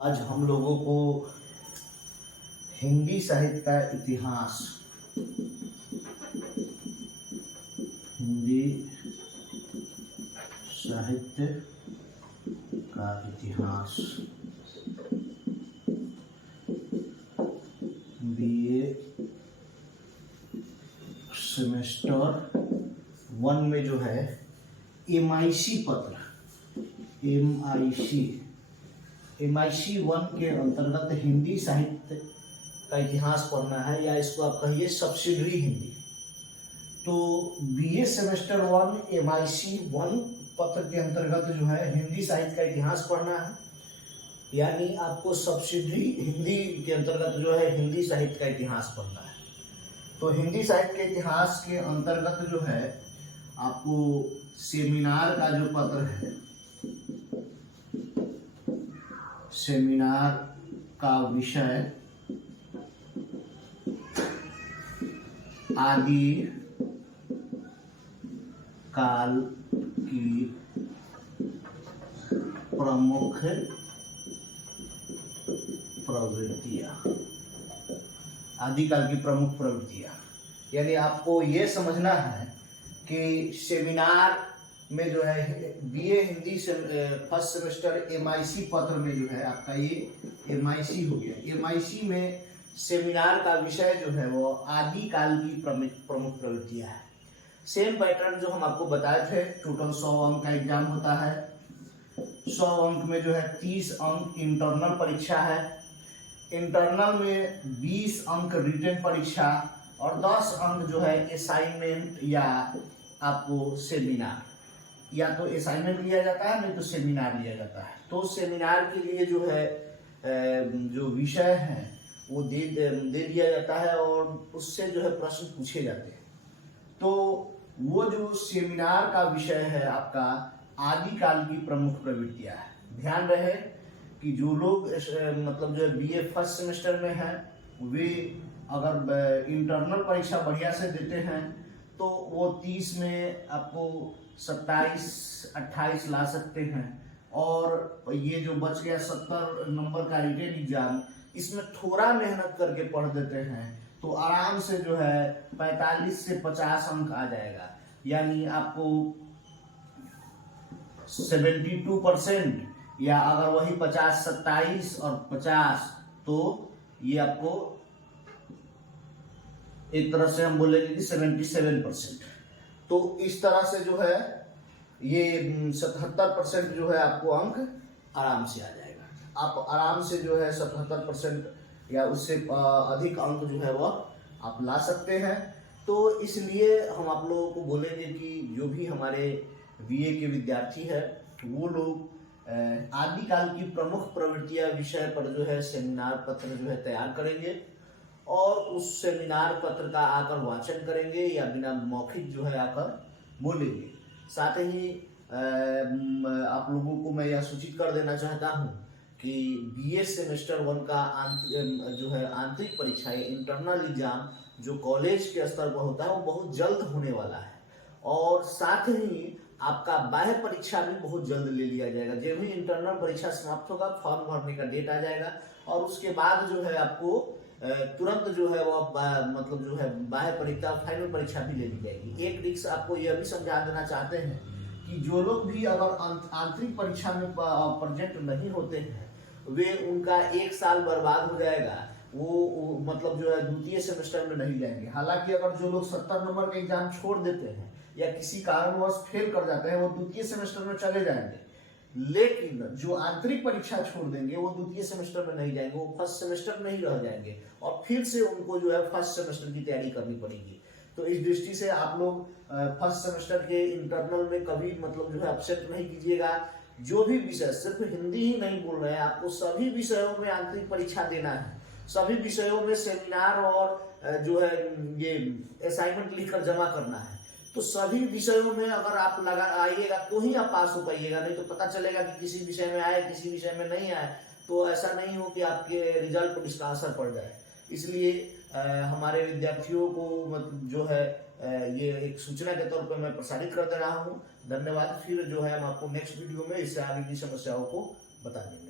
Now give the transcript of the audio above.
आज हम लोगों को हिंदी साहित्य का इतिहास, हिंदी साहित्य का इतिहास बीए सेमेस्टर 1 में जो है एमआईसी पत्र, एमआईसी 1 के अंतर्गत हिंदी साहित्य का इतिहास पढ़ना है, या इसको आप कहिए सब्सिडरी हिंदी। तो बीए सेमेस्टर 1 एमआईसी 1 पत्र के अंतर्गत जो है हिंदी साहित्य का इतिहास पढ़ना है, यानी आपको सब्सिडरी हिंदी के अंतर्गत जो है हिंदी साहित्य का इतिहास पढ़ना है। तो हिंदी साहित्य के इतिहास के अंतर्गत जो है आपको सेमिनार का जो पत्र है, सेमिनार का विषय आदि काल की प्रमुख प्रवृत्तियां, आदिकाल की प्रमुख प्रवृत्तियां, यानी आपको ये समझना है कि सेमिनार में जो है बीए हिंदी से फर्स्ट सेमेस्टर एमआईसी पत्र में जो है आपका ये एमआईसी हो गया। एमआईसी में सेमिनार का विषय जो है वो आदिकाल की प्रमुख प्रवृत्तियां है। सेम पैटर्न जो हम आपको बताए थे, टोटल 100 अंक का एग्जाम होता है। 100 अंक में जो है 30 अंक इंटरनल परीक्षा है, इंटरनल में 20 अंक रिटन परीक्षा और 10 अंक जो है असाइनमेंट या आपको सेमिनार, या तो असाइनमेंट लिया जाता है नहीं तो सेमिनार लिया जाता है। तो सेमिनार के लिए जो है जो विषय है वो दे दिया जाता है और उससे जो है प्रश्न पूछे जाते हैं। तो वो जो सेमिनार का विषय है आपका आदिकाल की प्रमुख प्रवृत्तियां है। ध्यान रहे कि जो लोग मतलब जो बीए फर्स्ट सेमेस्टर में है वे अगर इंटरनल परीक्षा बढ़िया से देते हैं तो वो 30 में आपको 27-28 ला सकते हैं, और ये जो बच गया 70 नंबर का रिटेन एग्जाम, इसमें थोड़ा मेहनत करके पढ़ देते हैं तो आराम से जो है 45 से 50 अंक आ जाएगा, यानी आपको 72%, या अगर वही 50, 27 और 50 तो ये आपको एक तरह से हम बोलेंगे कि 77%। तो इस तरह से जो है ये 77% जो है आपको अंक आराम से आ जाएगा। आप आराम से जो है 77% या उससे अधिक अंक जो है वह आप ला सकते हैं। तो इसलिए हम आप लोगों को बोलेंगे कि जो भी हमारे बीए के विद्यार्थी है वो लोग आदिकाल की प्रमुख प्रवृत्तियां विषय पर जो है सेमिनार पत्र जो है तैयार करेंगे और उस सेमिनार पत्र का आकर वाचन करेंगे या बिना मौखिक जो है आकर बोलेंगे। साथ ही आप लोगों को मैं यह सूचित कर देना चाहता हूं कि बीए सेमेस्टर 1 का जो है आंतरिक परीक्षा, इंटरनल एग्जाम जो कॉलेज के स्तर पर होता है वो बहुत जल्द होने वाला है, और साथ ही आपका बाह्य परीक्षा भी बहुत जल्द ले लिया जाएगा। जब भी इंटरनल परीक्षा समाप्त होगा फॉर्म भरने का डेट आ जाएगा और उसके बाद जो है आपको तुरंत जो है वो मतलब जो है बाह्य परीक्षा, फाइनल परीक्षा भी ले ली जाएगी। एक रिक्स आपको यह भी समझा देना चाहते हैं कि जो लोग भी अगर आंतरिक परीक्षा में प्रेजेंट नहीं होते हैं वे उनका 1 साल बर्बाद हो जाएगा, वो मतलब जो है द्वितीय सेमेस्टर में नहीं जाएंगे। हालांकि अगर जो लोग 70 नंबर का एग्जाम छोड़ देते हैं या किसी कारणवश फेल कर जाते हैं वो द्वितीय सेमेस्टर में चले जाएंगे, लेकिन जो आंतरिक परीक्षा छोड़ देंगे वो द्वितीय सेमेस्टर में नहीं जाएंगे, वो फर्स्ट सेमेस्टर में ही रह जाएंगे और फिर से उनको जो है फर्स्ट सेमेस्टर की तैयारी करनी पड़ेगी। तो इस दृष्टि से आप लोग फर्स्ट सेमेस्टर के इंटरनल में कभी मतलब जो है अपसेट नहीं कीजिएगा। जो भी विषय, सिर्फ हिंदी ही नहीं बोल रहे हैं, आपको सभी विषयों में आंतरिक परीक्षा देना है, सभी विषयों में सेमिनार और जो है ये असाइनमेंट लिखकर जमा करना है। तो सभी विषयों में अगर आप लगा आइएगा तो ही आप पास हो पाइएगा, नहीं तो पता चलेगा कि किसी विषय में आए किसी विषय में नहीं आए, तो ऐसा नहीं हो कि आपके रिजल्ट पर इसका असर पड़ जाए। इसलिए हमारे विद्यार्थियों को जो है ये एक सूचना के तौर पर मैं प्रसारित कर दे रहा हूँ। धन्यवाद। फिर जो है हम आपको नेक्स्ट वीडियो में इससे आगे की समस्याओं को बता देंगे।